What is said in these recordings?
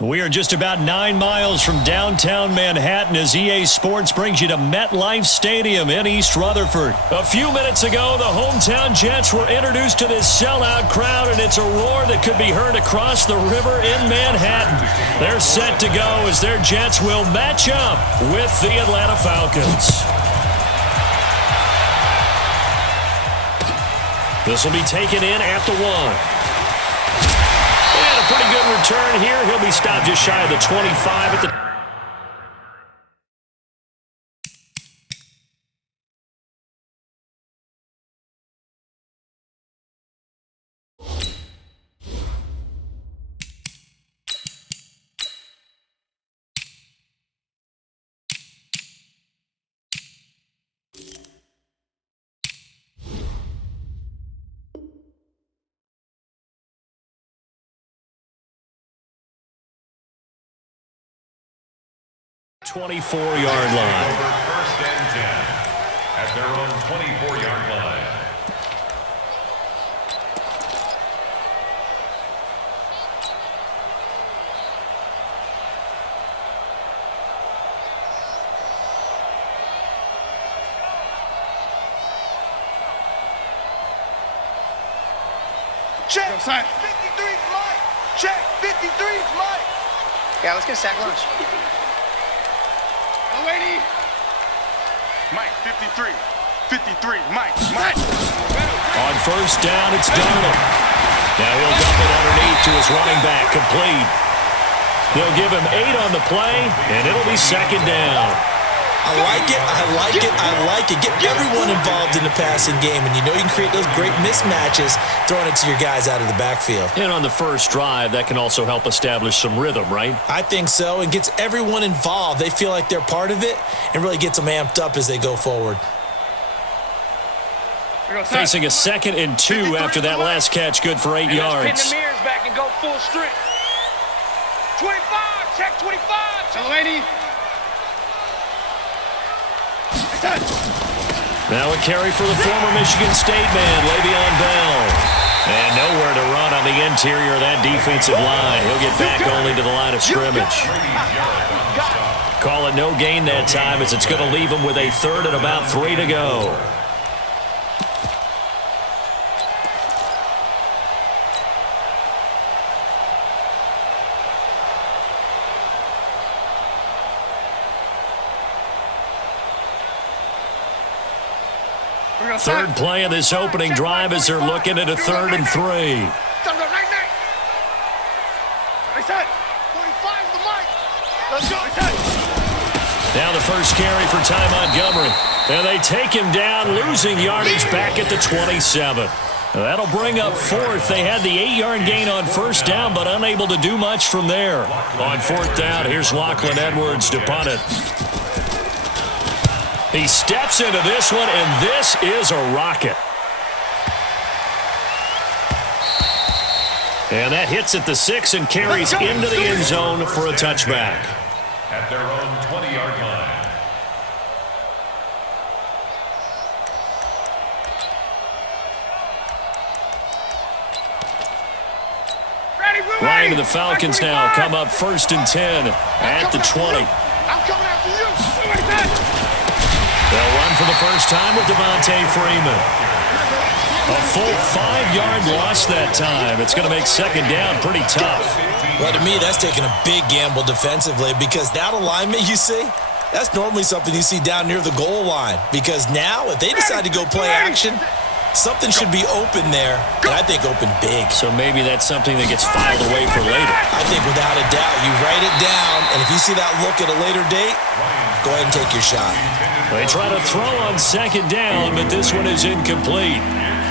We are just about 9 miles from downtown Manhattan as EA Sports brings you to MetLife Stadium in East Rutherford. A few minutes ago, the hometown Jets were introduced to this sellout crowd, and it's a roar that could be heard across the river in Manhattan. They're set to go as their Jets will match up with the Atlanta Falcons. This will be taken in at the 1. Pretty good return here. He'll be stopped just shy of the 25 at the... ...24-yard line. First and 10 at their own 24-yard line. Check. 53's Mike. Check. 53's Mike. Yeah, let's get a sack lunch. Lady. Mike, 53. 53, Mike. On first down, it's Darnold. Now he'll dump it underneath to his running back, complete. They'll give him 8 on the play, and it'll be second down. I like it. Get everyone involved in the passing game, and you know you can create those great mismatches throwing it to your guys out of the backfield. And on the first drive, that can also help establish some rhythm, right? I think so, and gets everyone involved. They feel like they're part of it and really gets them amped up as they go forward. Facing a 2nd and 2 after that last catch, good for 8 yards. Pin the mirrors back and go full strength. 25, check 25. Delaney. Now a carry for the former Michigan State man, Le'Veon Bell. And nowhere to run on the interior of that defensive line. He'll get back only to the line of scrimmage. Call it no gain that time as it's going to leave him with a 3rd and about 3 to go. Third play of this opening drive as they're looking at a 3rd and 3. Now the first carry for Ty Montgomery. And they take him down, losing yardage back at the 27. That'll bring up 4th. They had the 8-yard gain on first down, but unable to do much from there. On 4th down, here's Lachlan Edwards to punt it. He steps into this one, and this is a rocket. And that hits at the 6 and carries into the end zone for a touchback. At their own 20-yard line. Ryan to the Falcons now come up 1st and 10 at the 20. I'm coming after you. They'll run for the first time with Devontae Freeman. A full 5-yard loss that time. It's going to make second down pretty tough. Well, to me, that's taking a big gamble defensively because that alignment you see, that's normally something you see down near the goal line. Because now, if they decide to go play action, something should be open there, and I think open big. So maybe that's something that gets filed away for later. I think without a doubt, you write it down, and if you see that look at a later date, go ahead and take your shot. They try to throw on second down, but this one is incomplete.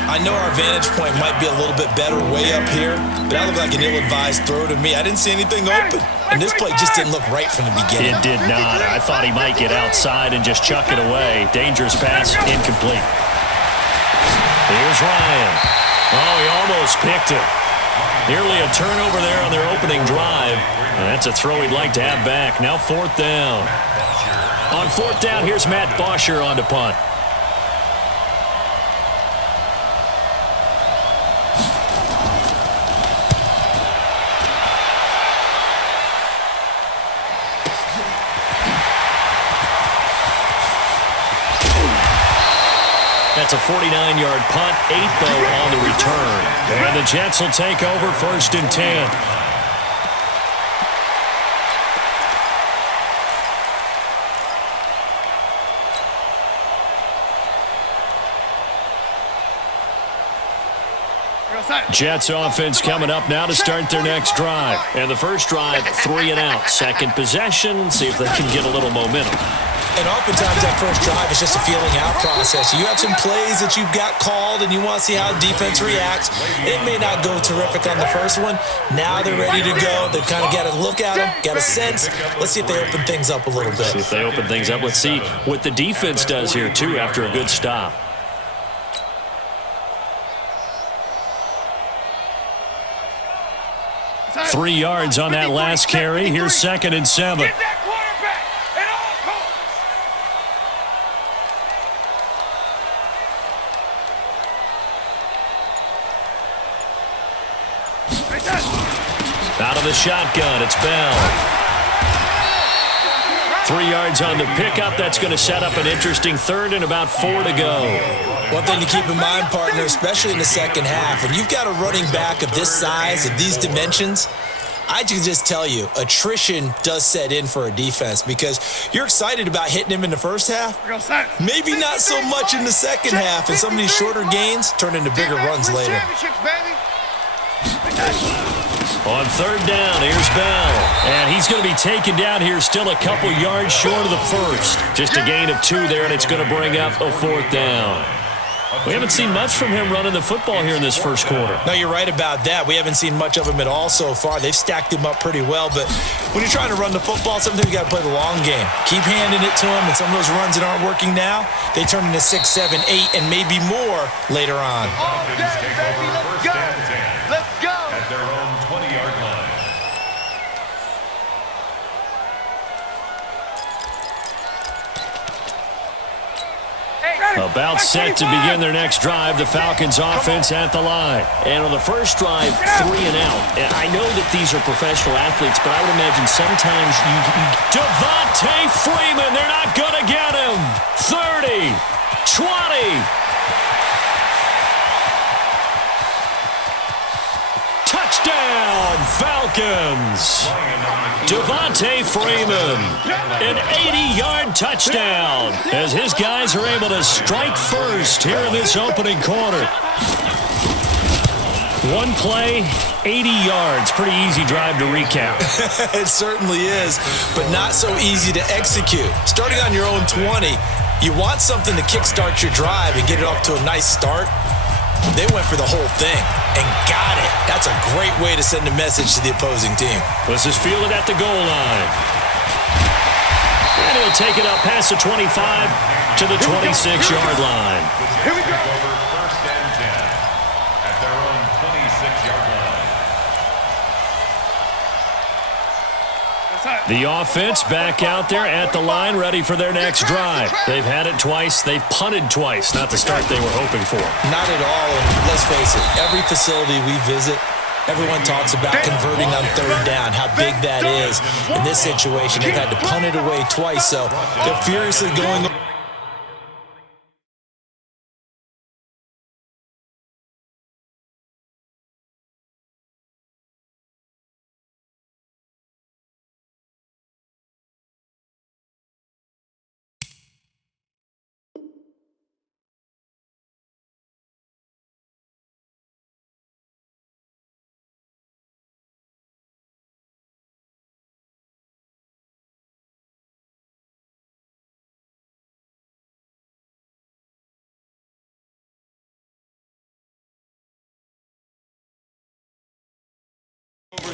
I know our vantage point might be a little bit better way up here, but that looked like an ill-advised throw to me. I didn't see anything open, and this play just didn't look right from the beginning. It did not. I thought he might get outside and just chuck it away. Dangerous pass, incomplete. Here's Ryan. Oh, he almost picked it. Nearly a turnover there on their opening drive. And that's a throw he'd like to have back. Now 4th down. On 4th down, here's Matt Bosher on to punt. That's a 49-yard punt, 8 though on the return. And the Jets will take over 1st and 10. Jets offense coming up now to start their next drive. And the first drive, 3 and out. Second possession, see if they can get a little momentum. And oftentimes that first drive is just a feeling out process. You have some plays that you've got called and you want to see how defense reacts. It may not go terrific on the first one. Now they're ready to go. They've kind of got a look at them, got a sense. Let's see if they open things up a little bit. See if they open things up. Let's see what the defense does here, too, after a good stop. Three yards on that last carry. Here's 2nd and 7. Get that quarterback at all costs. Out of the shotgun, it's Bell. 3 yards on the pickup. That's going to set up an interesting 3rd and about 4 to go. One thing to keep in mind, partner, especially in the second half, when you've got a running back of this size, of these dimensions, I can just tell you, attrition does set in for a defense because you're excited about hitting him in the first half. Maybe not so much in the second half, and some of these shorter gains turn into bigger runs later. On 3rd down, here's Bell. And he's going to be taken down here still a couple yards short of the first. Just a gain of 2 there, and it's going to bring up a 4th down. We haven't seen much from him running the football here in this first quarter. No, you're right about that. We haven't seen much of him at all so far. They've stacked him up pretty well, but when you're trying to run the football, sometimes you got to play the long game. Keep handing it to him, and some of those runs that aren't working now, they turn into 6, 7, 8, and maybe more later on. All day, baby, let's go. Let's go. At their own 20-yard line. About set to begin their next drive, the Falcons offense at the line. And on the first drive, 3 and out. And I know that these are professional athletes, but I would imagine sometimes Devontae Freeman, they're not going to get him. 30, 20. Touchdown, Falcons. Devontae Freeman, an 80-yard touchdown as his guys are able to strike first here in this opening quarter. One play, 80 yards. Pretty easy drive to recap. It certainly is, but not so easy to execute. Starting on your own 20, you want something to kickstart your drive and get it off to a nice start. They went for the whole thing and got it. That's a great way to send a message to the opposing team. This is fielded at the goal line. And he'll take it up past the 25 to the 26-yard line. Here we go. Over 1st and 10 at their own 26-yard line. The offense back out there at the line, ready for their next drive. They've had it twice. They've punted twice. Not the start they were hoping for. Not at all. And let's face it, every facility we visit, everyone talks about converting on 3rd down, how big that is. In this situation, they've had to punt it away twice, so they're furiously going.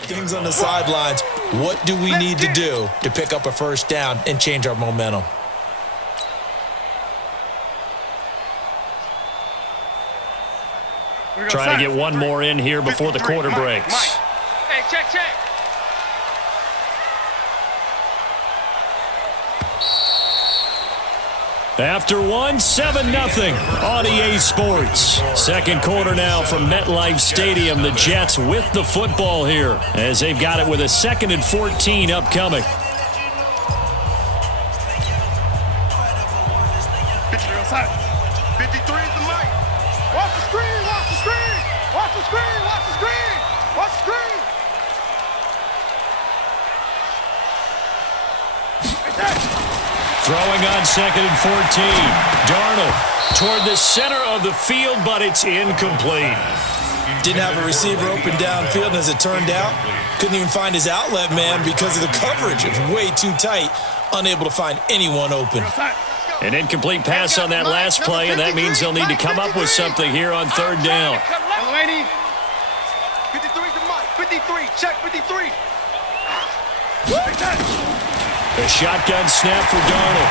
Things on the sidelines. What do we need to do to pick up a 1st down and change our momentum? Trying to get one more in here before the quarter breaks. Hey, check. After one, 7-0 on EA Sports. Second quarter now from MetLife Stadium. The Jets with the football here as they've got it with a 2nd and 14 upcoming. 50 53 is the mic. Watch the screen, watch the screen. Watch the screen, watch the screen. Watch the screen. Throwing on 2nd and 14. Darnold toward the center of the field, but it's incomplete. Didn't have a receiver open downfield, and as it turned out, couldn't even find his outlet man because of the coverage. It was way too tight, unable to find anyone open. An incomplete pass on that last play, and that means they'll need to come up with something here on 3rd down. 53 is the mic. 53, check 53. A shotgun snap for Darnold.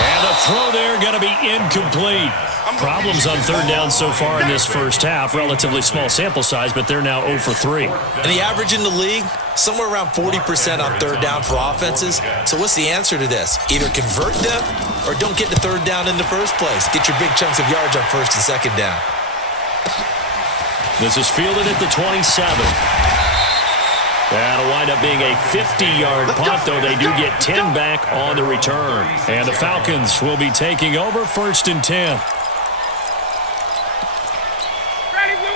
And the throw there going to be incomplete. Problems on 3rd down so far in this first half. Relatively small sample size, but they're now 0 for 3. And the average in the league, somewhere around 40% on 3rd down for offenses. So what's the answer to this? Either convert them or don't get to 3rd down in the first place. Get your big chunks of yards on 1st and 2nd down. This is fielded at the 27. That'll wind up being a 50-yard punt, though they do get 10 back on the return. And the Falcons will be taking over 1st and 10.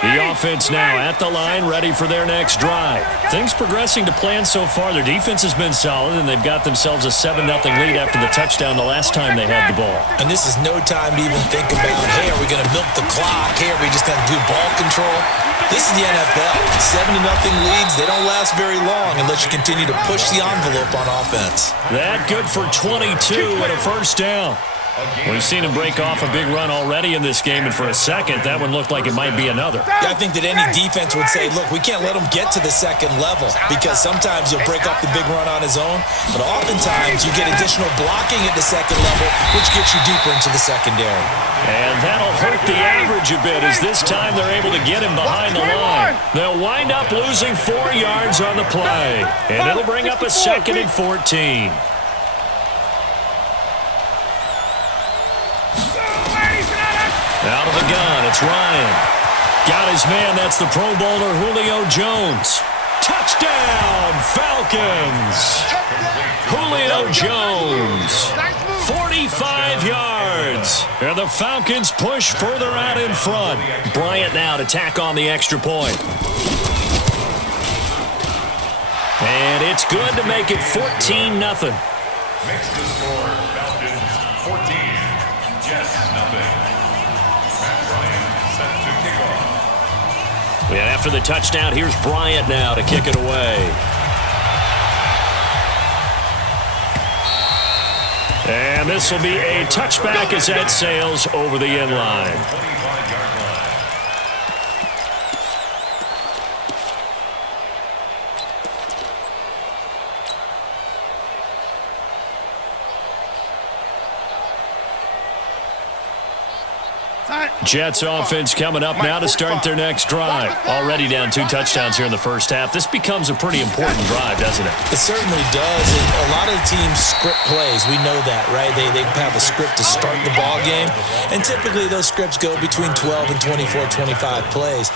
The offense now at the line, ready for their next drive. Things progressing to plan so far. Their defense has been solid, and they've got themselves a 7-0 lead after the touchdown the last time they had the ball. And this is no time to even think about, hey, are we going to milk the clock? Hey, are we just going to do ball control? This is the NFL. 7-0 leads, they don't last very long unless you continue to push the envelope on offense. That good for 22 and a 1st down. We've seen him break off a big run already in this game, and for a second, that one looked like it might be another. I think that any defense would say, look, we can't let him get to the 2nd level because sometimes he'll break off the big run on his own, but oftentimes you get additional blocking at the 2nd level, which gets you deeper into the secondary. And that'll hurt the average a bit as this time they're able to get him behind the line. They'll wind up losing 4 yards on the play, and it'll bring up a 2nd and 14. Out of the gun, it's Ryan. Got his man, that's the Pro Bowler Julio Jones. Touchdown, Falcons! Julio Jones, 45 yards. And the Falcons push further out in front. Bryant now to tack on the extra point. And it's good to make it 14-0. Makes the score Falcons 14, Jets 0. And after the touchdown, here's Bryant now to kick it away. And this will be a touchback as that sails over the end line. 25-yard line. Jets offense coming up now to start their next drive. Already down 2 touchdowns here in the first half. This becomes a pretty important drive, doesn't it? It certainly does. And a lot of the teams script plays. We know that, right? They have a script to start the ball game. And typically those scripts go between 12 and 24, 25 plays.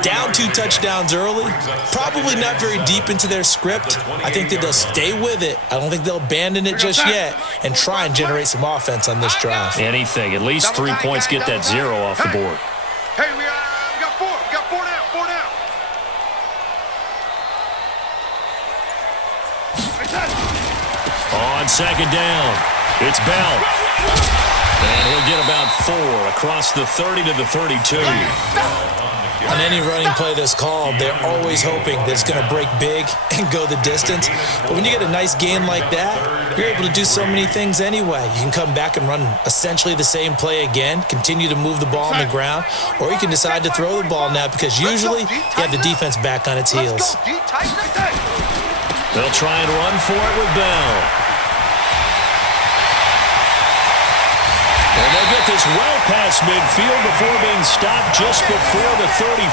Down 2 touchdowns early, probably not very deep into their script. I think that they'll stay with it. I don't think they'll abandon it just yet and try and generate some offense on this drive. Anything. At least 3 points, get that 0 off the board. Hey, we got 4. We got 4 down. 4 down. On 2nd down, it's Bell. And he'll get about 4 across the 30 to the 32. On any running play that's called, they're always hoping that it's going to break big and go the distance. But when you get a nice gain like that, you're able to do so many things anyway. You can come back and run essentially the same play again, continue to move the ball on the ground, or you can decide to throw the ball now because usually you have the defense back on its heels. They'll try and run for it with Bell. And they'll get this well past midfield before being stopped just before the 35.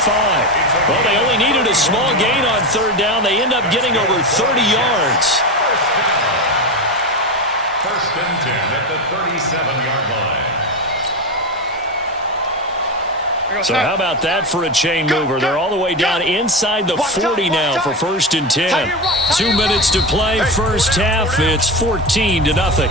Well, they only needed a small gain on 3rd down. They end up getting over 30 yards. 1st and 10 at the 37-yard line. So how about that for a chain mover? They're all the way down inside the 40 now for 1st and 10. 2 minutes to play, first half. It's 14-0.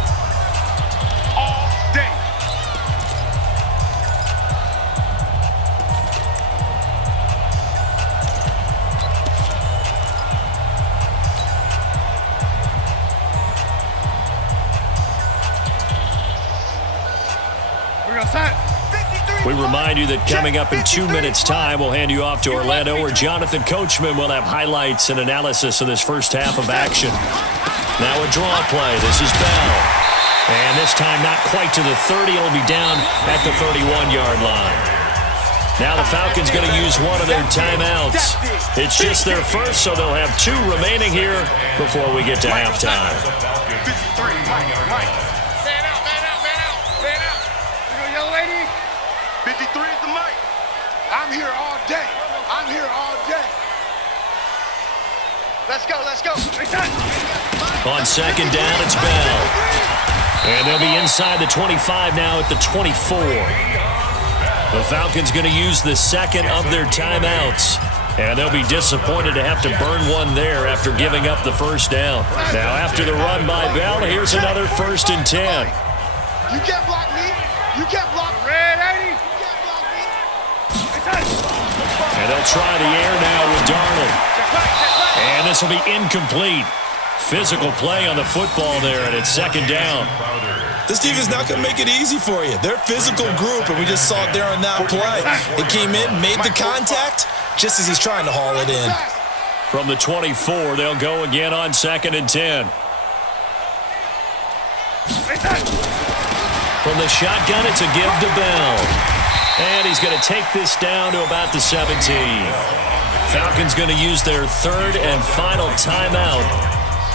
We remind you that coming up in 2 minutes' time, we'll hand you off to Orlando, where Jonathan Coachman will have highlights and analysis of this first half of action. Now a draw play. This is Bell. And this time not quite to the 30. It'll be down at the 31-yard line. Now the Falcons going to use one of their timeouts. It's just their first, so they'll have 2 remaining here before we get to halftime. 53, Mike. Man out. You know, young lady, 53 is the mic. I'm here all day. Let's go. On second down, it's Bell. And they'll be inside the 25 now at the 24. The Falcons going to use the second of their timeouts. And they'll be disappointed to have to burn one there after giving up the first down. Now after the run by Bell, here's another 1st and 10. You can't block me. You can't block Red 80. You can't block me. And they'll try the air now with Darnold. And this will be incomplete. Physical play on the football there, and it's second down. This defense is not going to make it easy for you. They're a physical group, and we just saw it there on that play. It came in, made the contact, just as he's trying to haul it in. From the 24, they'll go again on 2nd and 10. From the shotgun, it's a give to Bell. And he's going to take this down to about the 17. Falcons going to use their 3rd and final timeout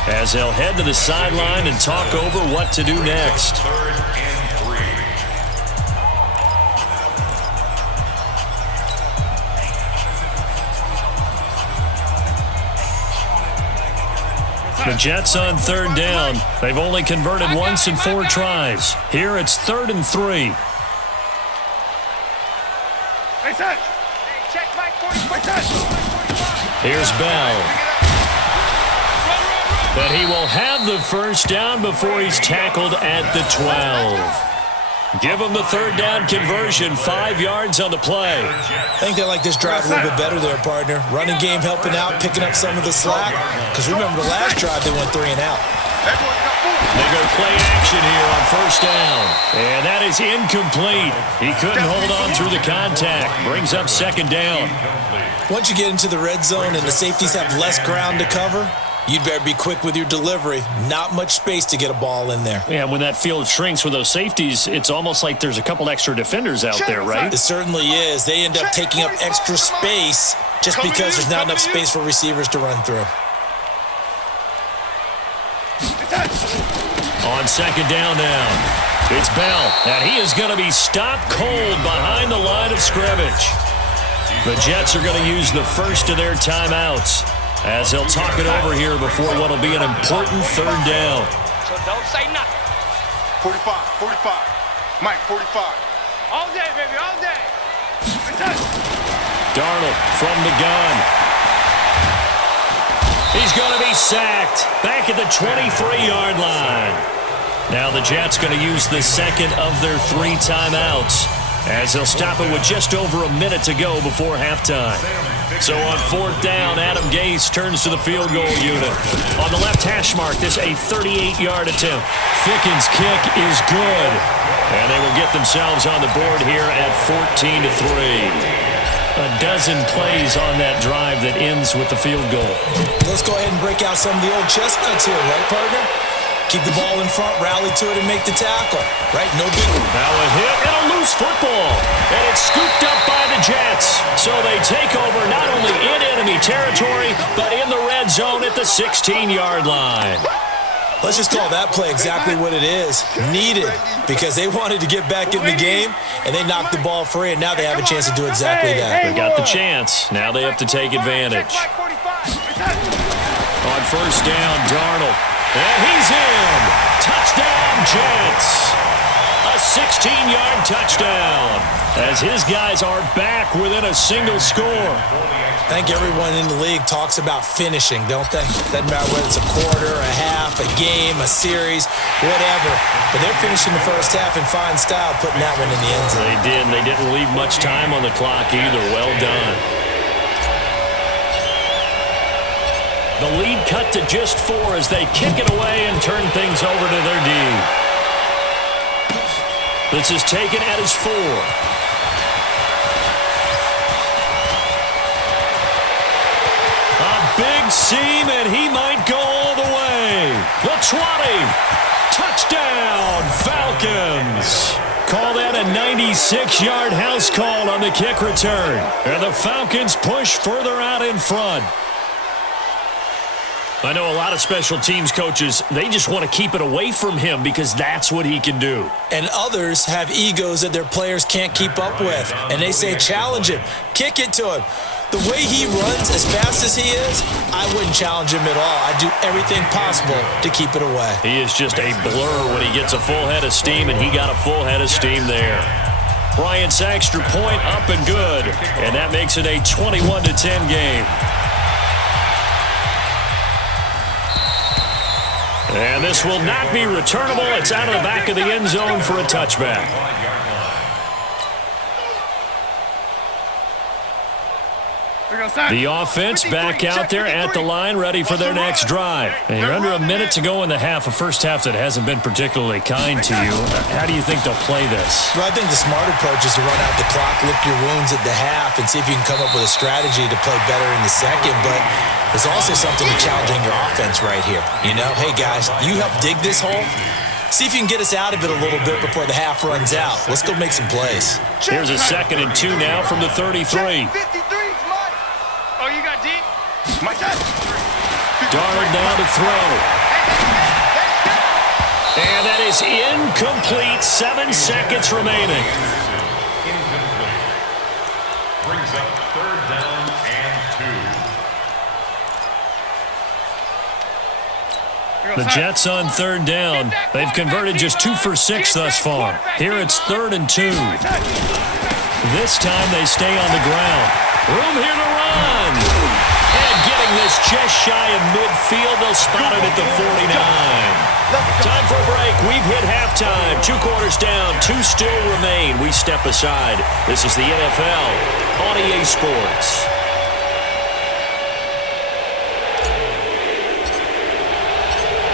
as they'll head to the sideline and talk over what to do next. 3rd and 3. The Jets on 3rd down. They've only converted once in 4 tries. Here it's 3rd and 3. Check Mike 45. Here's Bell. But he will have the first down before he's tackled at the 12. Give him the 3rd down conversion, 5 yards on the play. I think they like this drive a little bit better there, partner. Running game helping out, picking up some of the slack. Because remember the last drive, they went 3 and out. They go play action here on 1st down. And that is incomplete. He couldn't hold on through the contact. Brings up 2nd down. Once you get into the red zone and the safeties have less ground to cover, you'd better be quick with your delivery. Not much space to get a ball in there. Yeah, when that field shrinks with those safeties, it's almost like there's a couple extra defenders out there, right? It certainly is. They end up taking up extra space just because there's not enough space for receivers to run through. On 2nd down now, it's Bell, and he is going to be stopped cold behind the line of scrimmage. The Jets are going to use the first of their timeouts as they'll talk it over here before what will be an important 3rd down. So don't say nothing. 45. Mike, 45. All day, baby, all day. Darnold from the gun. He's going to be sacked back at the 23-yard line. Now the Jets going to use the second of their 3 timeouts as they'll stop it with just over a minute to go before halftime. So on 4th down, Adam Gase turns to the field goal unit. On the left hash mark, this a 38-yard attempt. Ficken's kick is good. And they will get themselves on the board here at 14-3. A dozen plays on that drive that ends with the field goal. Let's go ahead and break out some of the old chestnuts here, right, partner? Keep the ball in front, rally to it, and make the tackle. Right? No big. Now a hit and a loose football. And it's scooped up by the Jets. So they take over not only in enemy territory, but in the red zone at the 16-yard line. Let's just call that play exactly what it is. Needed, because they wanted to get back in the game, and they knocked the ball free, and now they have a chance to do exactly that. They got the chance. Now they have to take advantage. On 1st down, Darnold. And he's in. Touchdown, Jets. A 16-yard touchdown as his guys are back within a single score. I think everyone in the league talks about finishing, don't they? Doesn't matter whether it's a quarter, a half, a game, a series, whatever. But they're finishing the first half in fine style, putting that one in the end zone. They did. They didn't leave much time on the clock either. Well done. The lead cut to just 4 as they kick it away and turn things over to their D. This is taken at his 4. seam, and he might go all the way. The 20. Touchdown, Falcons. Call that a 96-yard house call on the kick return. And the Falcons push further out in front. I know a lot of special teams coaches, they just want to keep it away from him because that's what he can do. And others have egos that their players can't keep up with. And they say, challenge him, kick it to him. The way he runs as fast as he is, I wouldn't challenge him at all. I'd do everything possible to keep it away. He is just a blur when he gets a full head of steam, and he got a full head of steam there. Bryant's extra point up and good, and that makes it a 21-10 game. And this will not be returnable. It's out of the back of the end zone for a touchback. The offense back out there at the line, ready for their next drive. And you're under a minute to go in the half, a first half that hasn't been particularly kind to you. How do you think they'll play this? Well, I think the smart approach is to run out the clock, lick your wounds at the half, and see if you can come up with a strategy to play better in the second. But there's also something to challenging your offense right here. You know, hey, guys, you help dig this hole. See if you can get us out of it a little bit before the half runs out. Let's go make some plays. Here's a 2nd and 2 now from the 33. Oh, you got deep? Darnold now to throw. And that is incomplete. 7 seconds remaining. Incomplete. Brings up 3rd down and 2. The Jets on 3rd down. They've converted just 2 for 6 thus far. Here it's 3rd and 2. This time they stay on the ground. Room here to run. And getting this just shy of midfield. They'll spot it at the 49. Time for a break. We've hit halftime. 2 quarters down. 2 still remain. We step aside. This is the NFL on EA Sports.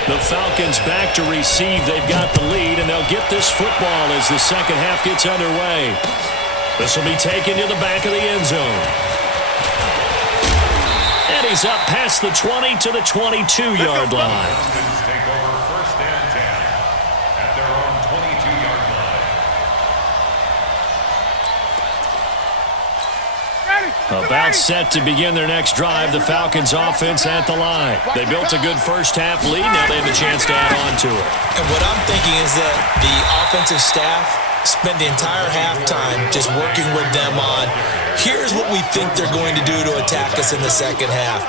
The Falcons back to receive. They've got the lead, and they'll get this football as the second half gets underway. This will be taken to the back of the end zone. And he's up past the 20 to the 22-yard line. Falcons take over 1st and 10 at their own 22-yard line. About set to begin their next drive, the Falcons offense at the line. They built a good first half lead. Now they have a chance to add on to it. And what I'm thinking is that the offensive staff spent the entire halftime just working with them on, here's what we think they're going to do to attack us in the second half.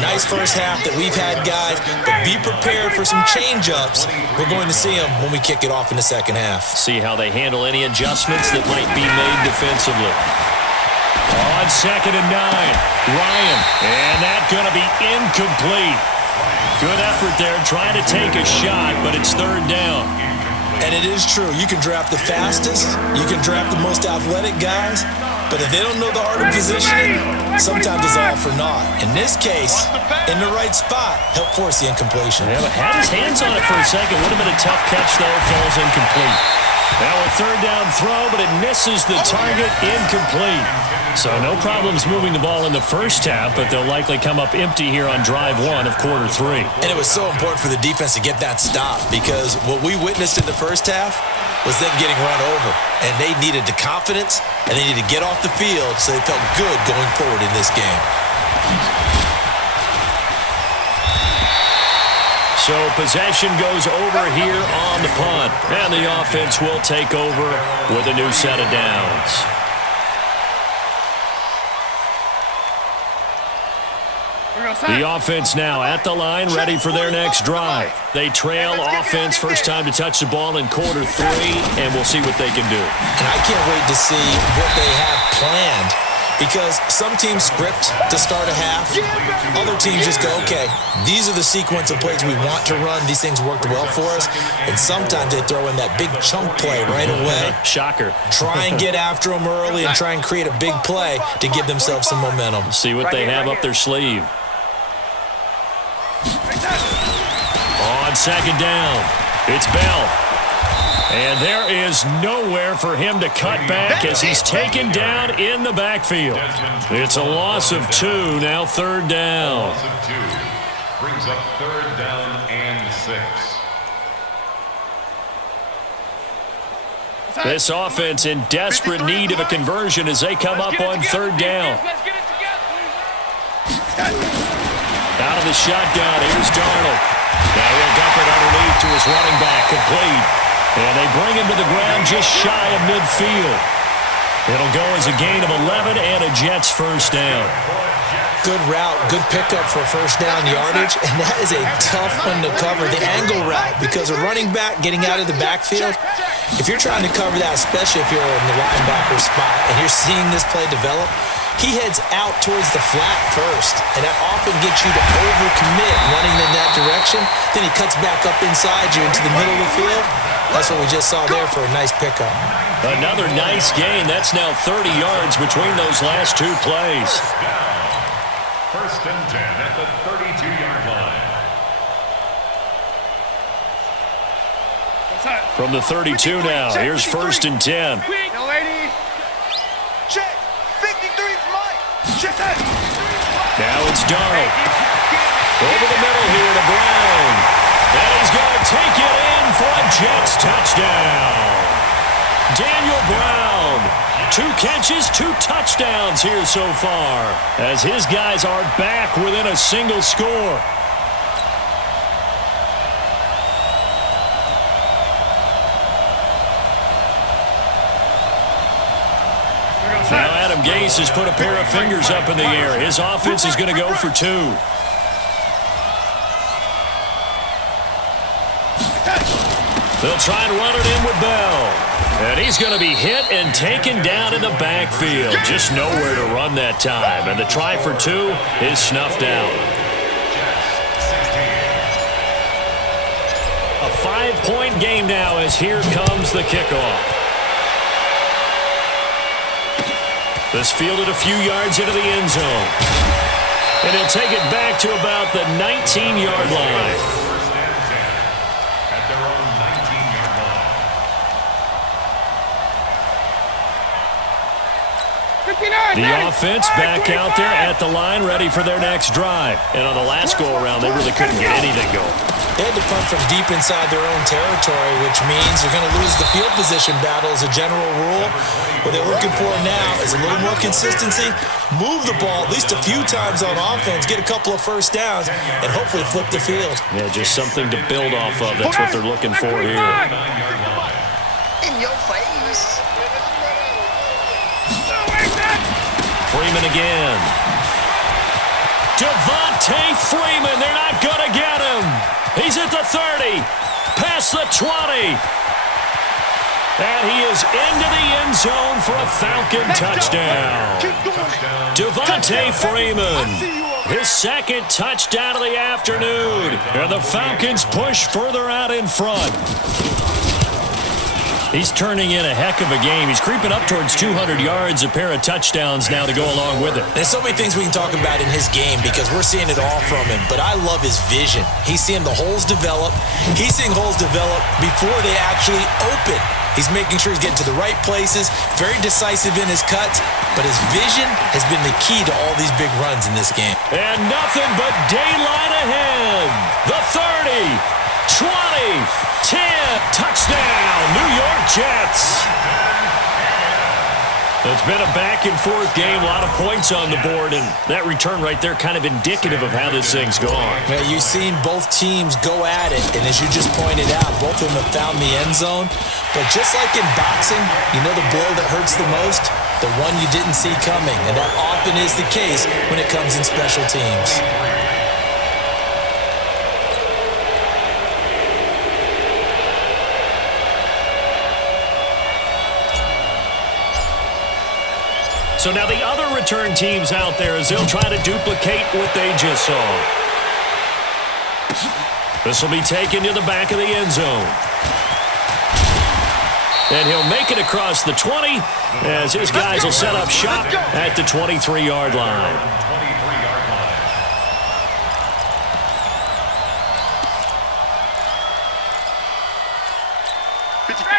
Nice first half that we've had, guys, but be prepared for some change-ups. We're going to see them when we kick it off in the second half. See how they handle any adjustments that might be made defensively. On 2nd and 9, Ryan, and that's going to be incomplete. Good effort there, trying to take a shot, but it's 3rd down. And it is true. You can draft the fastest, you can draft the most athletic guys, but if they don't know the art of positioning, sometimes it's all for naught. In this case, in the right spot, help force the incompletion. Yeah, but had his hands on it for a second. Would have been a tough catch, though. Falls incomplete. Now a 3rd down throw, but it misses the target. Incomplete. So no problems moving the ball in the first half, but they'll likely come up empty here on drive 1 of quarter 3. And it was so important for the defense to get that stop, because what we witnessed in the first half was them getting run over. And they needed the confidence, and they needed to get off the field so they felt good going forward in this game. So possession goes over here on the punt. And the offense will take over with a new set of downs. The offense now at the line, ready for their next drive. They trail offense, first time to touch the ball in quarter 3, and we'll see what they can do. And I can't wait to see what they have planned, because some teams script to start a half. Other teams just go, okay, these are the sequence of plays we want to run. These things worked well for us. And sometimes they throw in that big chunk play right away. Shocker. Try and get after them early and try and create a big play to give themselves some momentum. See what they have up their sleeve. On 2nd down, it's Bell. And there is nowhere for him to cut back as he's taken down in the backfield. It's a loss of 2, now 3rd down. brings up 3rd down and 6. This offense in desperate need of a conversion as they come up on 3rd down. Out of the shotgun, here's Darnold. Now he'll dump it underneath to his running back, complete. And they bring him to the ground just shy of midfield. It'll go as a gain of 11 and a Jets first down. Good route, good pickup for first down yardage, and that is a tough one to cover, the angle route, because a running back getting out of the backfield, if you're trying to cover that, especially if you're in the linebacker spot and you're seeing this play develop, he heads out towards the flat first, and that often gets you to overcommit running in that direction. Then he cuts back up inside you into the middle of the field. That's what we just saw there for a nice pickup. Another nice gain. That's now 30 yards between those last two plays. 1st and 10 at the 32-yard line. From the 32 now, here's 1st and 10. Yo, lady. Check. 53's Mike. Check that. Now it's Darnold. Over the middle here to Brown. And he's going to take it in for a Jets touchdown. Daniel Brown. 2 catches, 2 touchdowns here so far, as his guys are back within a single score. Now Adam Gase has put a pair of fingers up in the air. His offense is going to go for 2. They'll try and run it in with Bell. And he's going to be hit and taken down in the backfield. Just nowhere to run that time. And the try for 2 is snuffed out. A 5-point game now as here comes the kickoff. This fielded a few yards into the end zone. And he'll take it back to about the 19-yard line. The offense back out there at the line, ready for their next drive. And on the last go-around, they really couldn't get anything going. They had to punt from deep inside their own territory, which means they're going to lose the field position battle as a general rule. What they're looking for now is a little more consistency, move the ball at least a few times on offense, get a couple of first downs, and hopefully flip the field. Yeah, just something to build off of. That's what they're looking for here. In your face. Freeman again. Devontae Freeman. They're not going to get him. He's at the 30. Past the 20. And he is into the end zone for a Falcon touchdown. Devontae Freeman. His 2nd touchdown of the afternoon. And the Falcons push further out in front. He's turning in a heck of a game. He's creeping up towards 200 yards, a pair of touchdowns now to go along with it. There's so many things we can talk about in his game because we're seeing it all from him, but I love his vision. He's seeing the holes develop. He's seeing holes develop before they actually open. He's making sure he's getting to the right places, very decisive in his cuts, but his vision has been the key to all these big runs in this game. And nothing but daylight ahead. The 30, 20, 10, touchdown, New York Jets. It's been a back-and-forth game, a lot of points on the board, and that return right there kind of indicative of how this thing's gone. Well, you've seen both teams go at it, and as you just pointed out, both of them have found the end zone. But just like in boxing, you know the blow that hurts the most? The one you didn't see coming, and that often is the case when it comes in special teams. So now the other return teams out there as they'll try to duplicate what they just saw. This will be taken to the back of the end zone. And he'll make it across the 20 as his guys will set up shop at the 23-yard line. 23-yard line.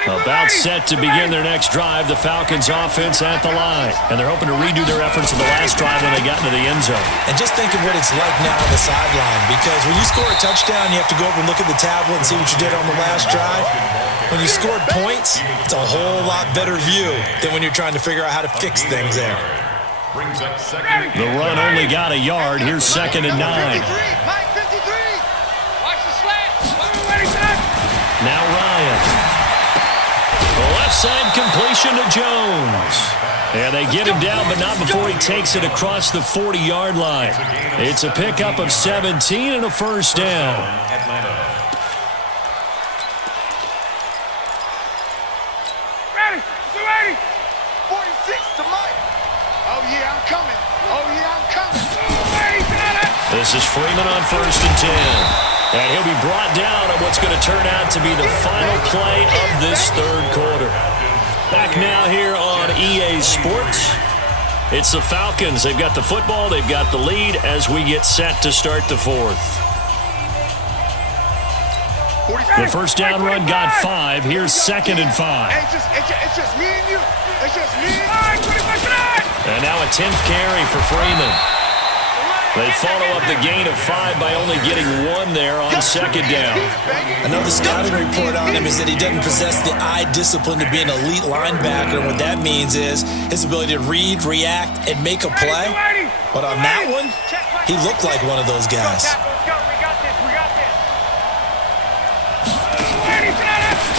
About set to begin their next drive, the Falcons offense at the line. And they're hoping to redo their efforts in the last drive when they got into the end zone. And just think of what it's like now on the sideline, because when you score a touchdown, you have to go over and look at the tablet and see what you did on the last drive. When you scored points, it's a whole lot better view than when you're trying to figure out how to fix things there. The run only got a yard. Here's 2nd and 9. Now Ryan. Left side completion to Jones. And they get him down, but not before he takes it across the 40-yard line. It's a pickup of 17 and a first down. Ready, 280. 46 to Mike. Oh, yeah, I'm coming. Oh, yeah, I'm coming. This is Freeman on 1st and 10. And he'll be brought down on what's going to turn out to be the final play of this third quarter. Back now here on EA Sports. It's the Falcons. They've got the football. They've got the lead as we get set to start the fourth. The first down run got 5. Here's 2nd and 5. It's just me and you. It's just me and you. And now a 10th carry for Freeman. They follow up the gain of 5 by only getting 1 there on 2nd down. Another scouting report on him is that he doesn't possess the eye discipline to be an elite linebacker. And what that means is his ability to read, react, and make a play. But on that one, he looked like one of those guys.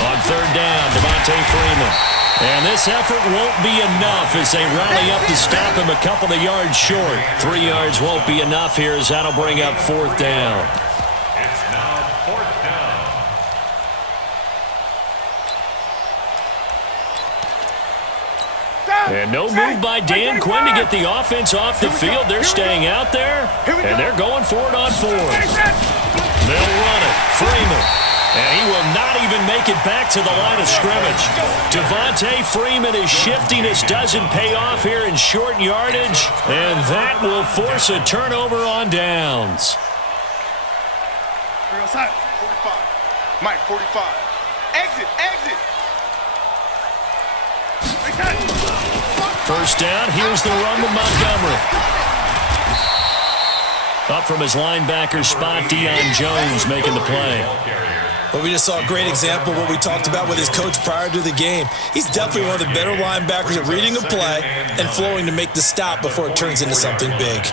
On 3rd down, Devontae Freeman. And this effort won't be enough as they rally up to stop him a couple of yards short. 3 yards won't be enough here as that'll bring up 4th down. It's now 4th down. And no move by Dan Quinn to get the offense off the field. They're staying out there, and they're going for it on 4th. They'll run it. Freeman. And he will not even make it back to the line of scrimmage. Devontae Freeman is shifting. This doesn't pay off here in short yardage. And that will force a turnover on downs. 45. Mike, 45. Exit. First down. Here's the run with Montgomery. Up from his linebacker spot, Deion Jones making the play. But we just saw a great example of what we talked about with his coach prior to the game. He's definitely one of the better linebackers at reading a play and flowing to make the stop before it turns into something big.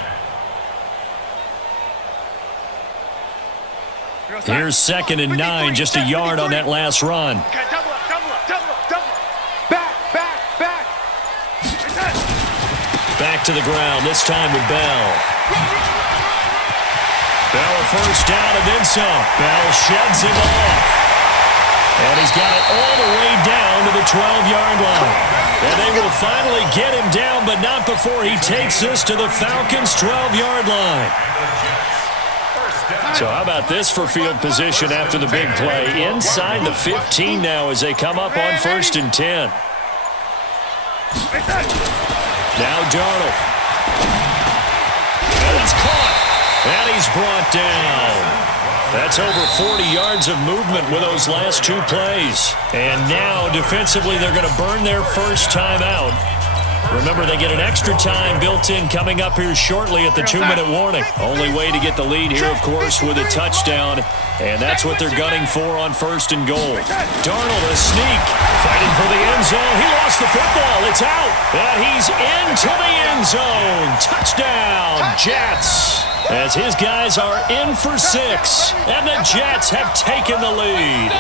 Here's 2nd and 9, just a yard on that last run. Back to the ground, this time with Bell. Bell a first down and then some. Bell sheds him off. And he's got it all the way down to the 12-yard line. And they will finally get him down, but not before he takes this to the Falcons' 12-yard line. So how about this for field position after the big play? Inside the 15 now as they come up on 1st and 10. Now Darnold. And it's caught. And he's brought down. That's over 40 yards of movement with those last 2 plays. And now, defensively, they're going to burn their first time out. Remember, they get an extra time built in coming up here shortly at the 2-minute warning. Only way to get the lead here, of course, with a touchdown. And that's what they're gunning for on 1st and goal. Darnold, a sneak, fighting for the end zone. He lost the football. It's out. And he's into the end zone. Touchdown, Jets. As his guys are in for 6. And the Jets have taken the lead.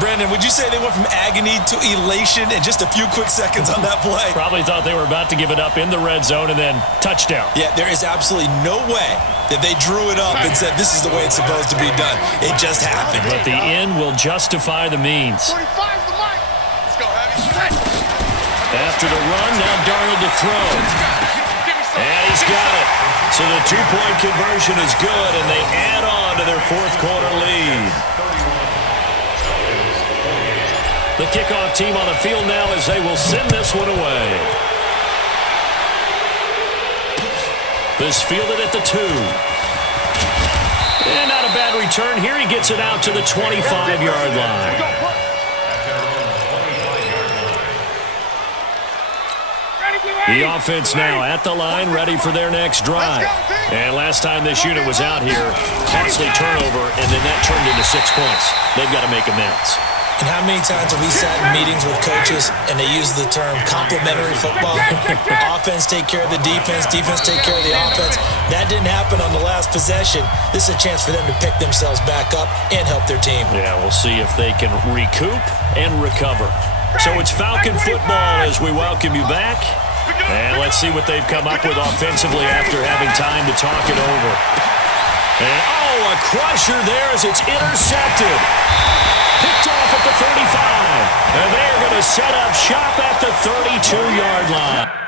Brandon, would you say they went from agony to elation in just a few quick seconds on that play? Probably thought they were about to give it up in the red zone and then touchdown. Yeah, there is absolutely no way that they drew it up and said this is the way it's supposed to be done. It just happened. But the end will justify the means. After the run, now Darnold to throw. And he's got it. So the 2-point conversion is good, and they add on to their 4th quarter lead. The kickoff team on the field now as they will send this one away. This fielded at the 2. And not a bad return here. He gets it out to the 25-yard line. The offense now at the line, ready for their next drive. And last time this unit was out here, costly turnover, and then that turned into 6 points. They've got to make amends. And how many times have we sat in meetings with coaches and they use the term complementary football? Offense take care of the defense, defense take care of the offense. That didn't happen on the last possession. This is a chance for them to pick themselves back up and help their team. Yeah, we'll see if they can recoup and recover. So it's Falcon football as we welcome you back. And let's see what they've come up with offensively after having time to talk it over. And, a crusher there as it's intercepted. Picked off at the 35. And they are going to set up shop at the 32-yard line.